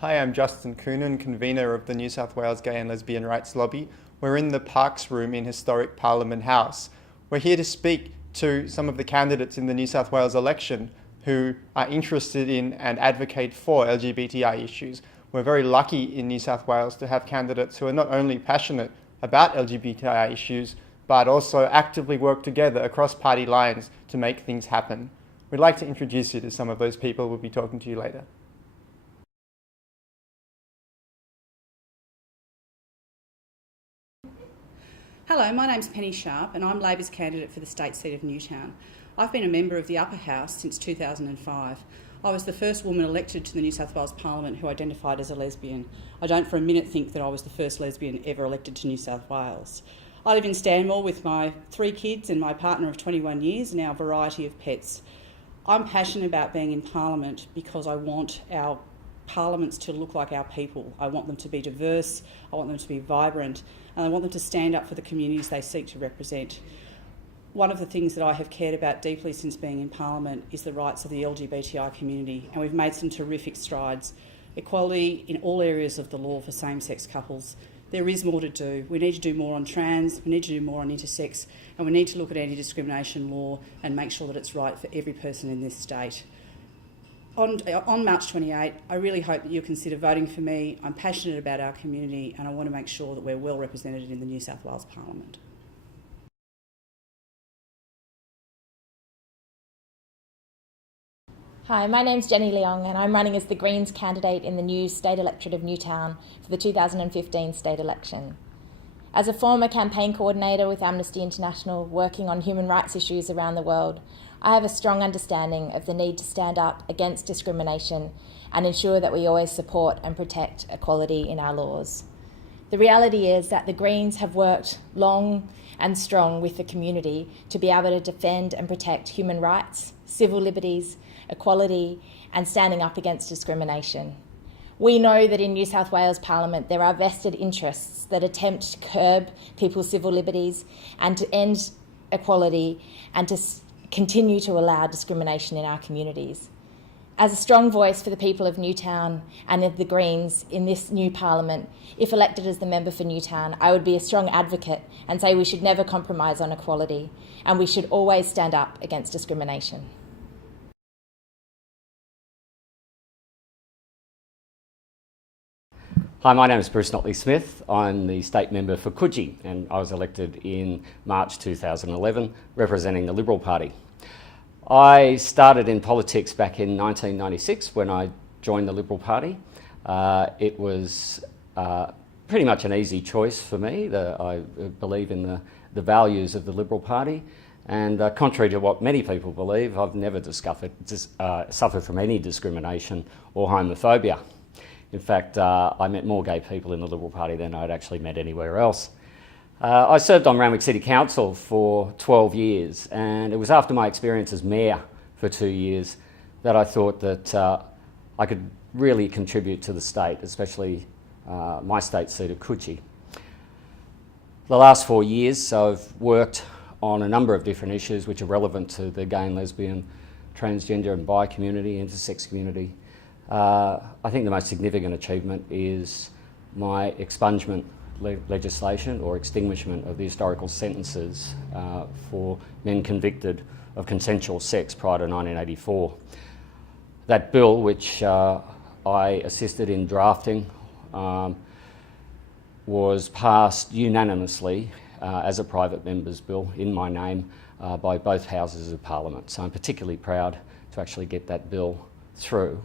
Hi, I'm Justin Coonan, convener of the New South Wales Gay and Lesbian Rights Lobby. We're in the Parks Room in historic Parliament House. We're here to speak to some of the candidates in the New South Wales election who are interested in and advocate for LGBTI issues. We're very lucky in New South Wales to have candidates who are not only passionate about LGBTI issues, but also actively work together across party lines to make things happen. We'd like to introduce you to some of those people. We'll be talking to you later. Hello, my name's Penny Sharp and I'm Labor's candidate for the state seat of Newtown. I've been a member of the Upper House since 2005. I was the first woman elected to the New South Wales Parliament who identified as a lesbian. I don't for a minute think that I was the first lesbian ever elected to New South Wales. I live in Stanmore with my 3 kids and my partner of 21 years and our variety of pets. I'm passionate about being in Parliament because I want our parliaments to look like our people. I want them to be diverse, I want them to be vibrant, and I want them to stand up for the communities they seek to represent. One of the things that I have cared about deeply since being in Parliament is the rights of the LGBTI community, and we've made some terrific strides. Equality in all areas of the law for same-sex couples. There is more to do. We need to do more on trans, we need to do more on intersex, and we need to look at anti-discrimination law and make sure that it's right for every person in this state. On March 28, I really hope that you'll consider voting for me. I'm passionate about our community and I want to make sure that we're well represented in the New South Wales Parliament. Hi, my name's Jenny Leong and I'm running as the Greens candidate in the new state electorate of Newtown for the 2015 state election. As a former campaign coordinator with Amnesty International working on human rights issues around the world, I have a strong understanding of the need to stand up against discrimination and ensure that we always support and protect equality in our laws. The reality is that the Greens have worked long and strong with the community to be able to defend and protect human rights, civil liberties, equality, and standing up against discrimination. We know that in New South Wales Parliament there are vested interests that attempt to curb people's civil liberties and to end equality and to continue to allow discrimination in our communities. As a strong voice for the people of Newtown and of the Greens in this new Parliament, if elected as the member for Newtown, I would be a strong advocate and say we should never compromise on equality and we should always stand up against discrimination. Hi, my name is Bruce Notley-Smith. I'm the state member for Coogee and I was elected in March 2011 representing the Liberal Party. I started in politics back in 1996 when I joined the Liberal Party. It was pretty much an easy choice for me. I believe in the values of the Liberal Party and contrary to what many people believe, I've never suffered from any discrimination or homophobia. In fact, I met more gay people in the Liberal Party than I'd actually met anywhere else. I served on Randwick City Council for 12 years and it was after my experience as mayor for 2 years that I thought that I could really contribute to the state, especially my state seat of Coogee. The last 4 years I've worked on a number of different issues which are relevant to the gay and lesbian, transgender and bi community, intersex community. I think the most significant achievement is my expungement legislation or extinguishment of the historical sentences for men convicted of consensual sex prior to 1984. That bill, which I assisted in drafting, was passed unanimously as a private member's bill in my name by both houses of Parliament. So I'm particularly proud to actually get that bill through.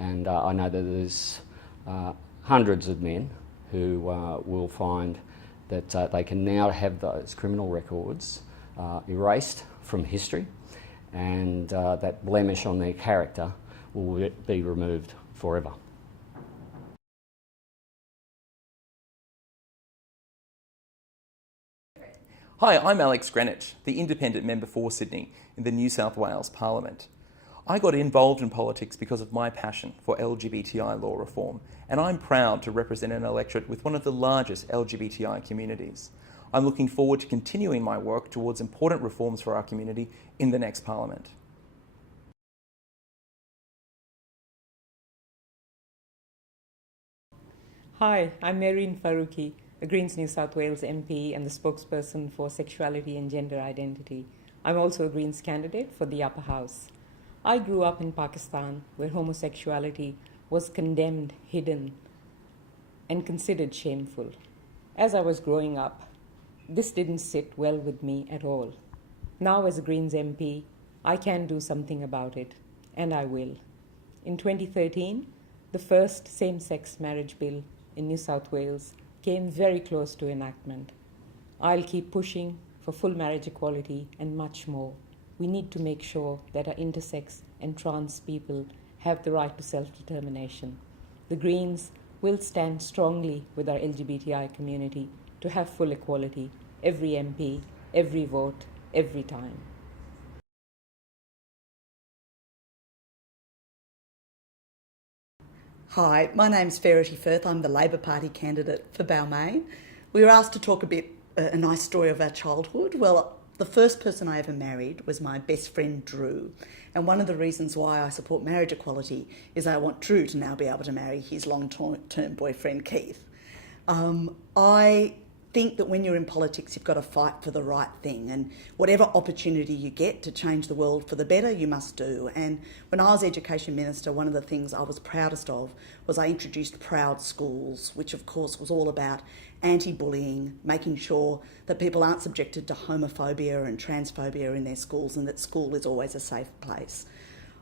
And I know that there's hundreds of men who will find that they can now have those criminal records erased from history and that blemish on their character will be removed forever. Hi, I'm Alex Greenwich, the independent member for Sydney in the New South Wales Parliament. I got involved in politics because of my passion for LGBTI law reform, and I'm proud to represent an electorate with one of the largest LGBTI communities. I'm looking forward to continuing my work towards important reforms for our community in the next Parliament. Hi, I'm Mehreen Faruqi, a Greens New South Wales MP and the spokesperson for sexuality and gender identity. I'm also a Greens candidate for the upper house. I grew up in Pakistan, where homosexuality was condemned, hidden, and considered shameful. As I was growing up, this didn't sit well with me at all. Now, as a Greens MP, I can do something about it, and I will. In 2013, the first same-sex marriage bill in New South Wales came very close to enactment. I'll keep pushing for full marriage equality and much more. We need to make sure that our intersex and trans people have the right to self-determination. The Greens will stand strongly with our LGBTI community to have full equality, every MP, every vote, every time. Hi, my name's Verity Firth. I'm the Labor Party candidate for Balmain. We were asked to talk a nice story of our childhood. Well, the first person I ever married was my best friend Drew. And one of the reasons why I support marriage equality is I want Drew to now be able to marry his long-term boyfriend Keith. I think that when you're in politics, you've got to fight for the right thing, and whatever opportunity you get to change the world for the better, you must do. And when I was Education Minister, one of the things I was proudest of was I introduced Proud Schools, which of course was all about anti-bullying, making sure that people aren't subjected to homophobia and transphobia in their schools, and that school is always a safe place.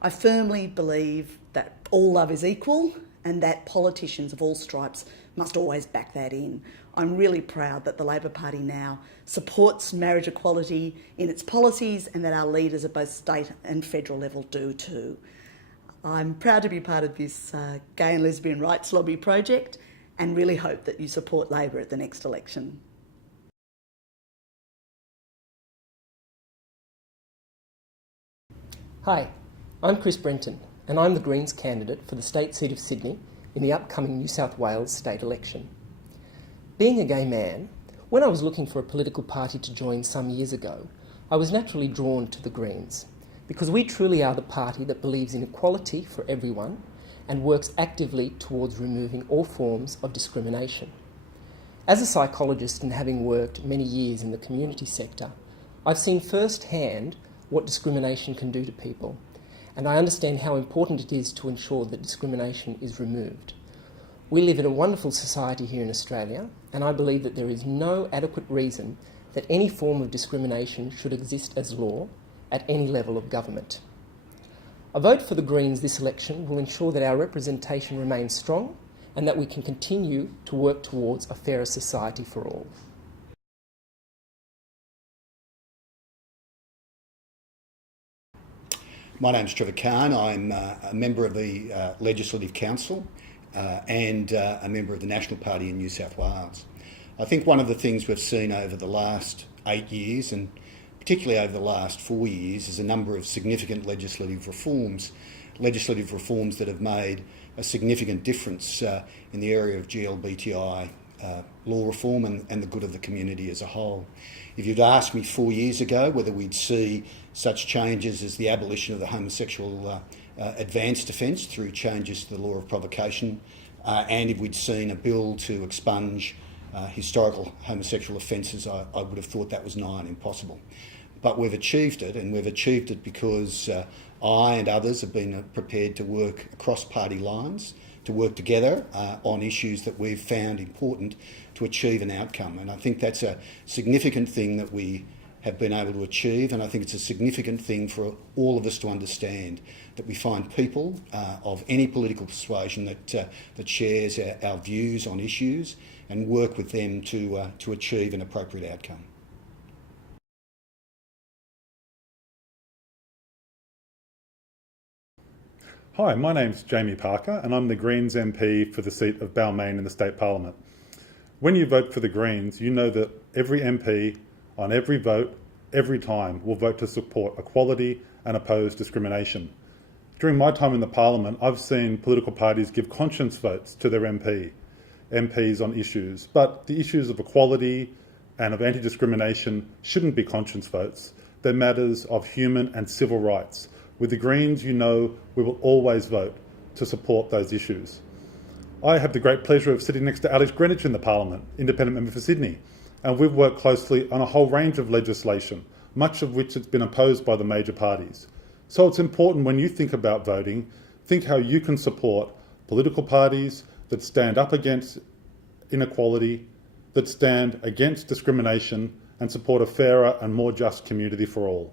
I firmly believe that all love is equal, and that politicians of all stripes must always back that in. I'm really proud that the Labor Party now supports marriage equality in its policies, and that our leaders at both state and federal level do too. I'm proud to be part of this gay and lesbian rights lobby project, and really hope that you support Labor at the next election. Hi, I'm Chris Brenton, and I'm the Greens candidate for the state seat of Sydney in the upcoming New South Wales state election. Being a gay man, when I was looking for a political party to join some years ago, I was naturally drawn to the Greens, because we truly are the party that believes in equality for everyone and works actively towards removing all forms of discrimination. As a psychologist and having worked many years in the community sector, I've seen firsthand what discrimination can do to people, and I understand how important it is to ensure that discrimination is removed. We live in a wonderful society here in Australia, and I believe that there is no adequate reason that any form of discrimination should exist as law at any level of government. A vote for the Greens this election will ensure that our representation remains strong and that we can continue to work towards a fairer society for all. My name's Trevor Khan. I'm a member of the Legislative Council and a member of the National Party in New South Wales. I think one of the things we've seen over the last 8 years, and particularly over the last 4 years, is a number of significant legislative reforms that have made a significant difference in the area of GLBTI law reform and the good of the community as a whole. If you'd asked me 4 years ago whether we'd see such changes as the abolition of the homosexual advanced offence through changes to the law of provocation, and if we'd seen a bill to expunge historical homosexual offences, I would have thought that was nigh on impossible. But we've achieved it, and we've achieved it because I and others have been prepared to work across party lines, to work together on issues that we've found important to achieve an outcome. And I think that's a significant thing that we have been able to achieve, and I think it's a significant thing for all of us to understand, that we find people of any political persuasion that shares our views on issues and work with them to achieve an appropriate outcome. Hi, my name's Jamie Parker and I'm the Greens MP for the seat of Balmain in the State Parliament. When you vote for the Greens, you know that every MP on every vote, every time, will vote to support equality and oppose discrimination. During my time in the Parliament, I've seen political parties give conscience votes to their MPs on issues, but the issues of equality and of anti-discrimination shouldn't be conscience votes. They're matters of human and civil rights. With the Greens, you know we will always vote to support those issues. I have the great pleasure of sitting next to Alex Greenwich in the Parliament, Independent Member for Sydney, and we've worked closely on a whole range of legislation, much of which has been opposed by the major parties. So it's important when you think about voting, think how you can support political parties that stand up against inequality, that stand against discrimination and support a fairer and more just community for all.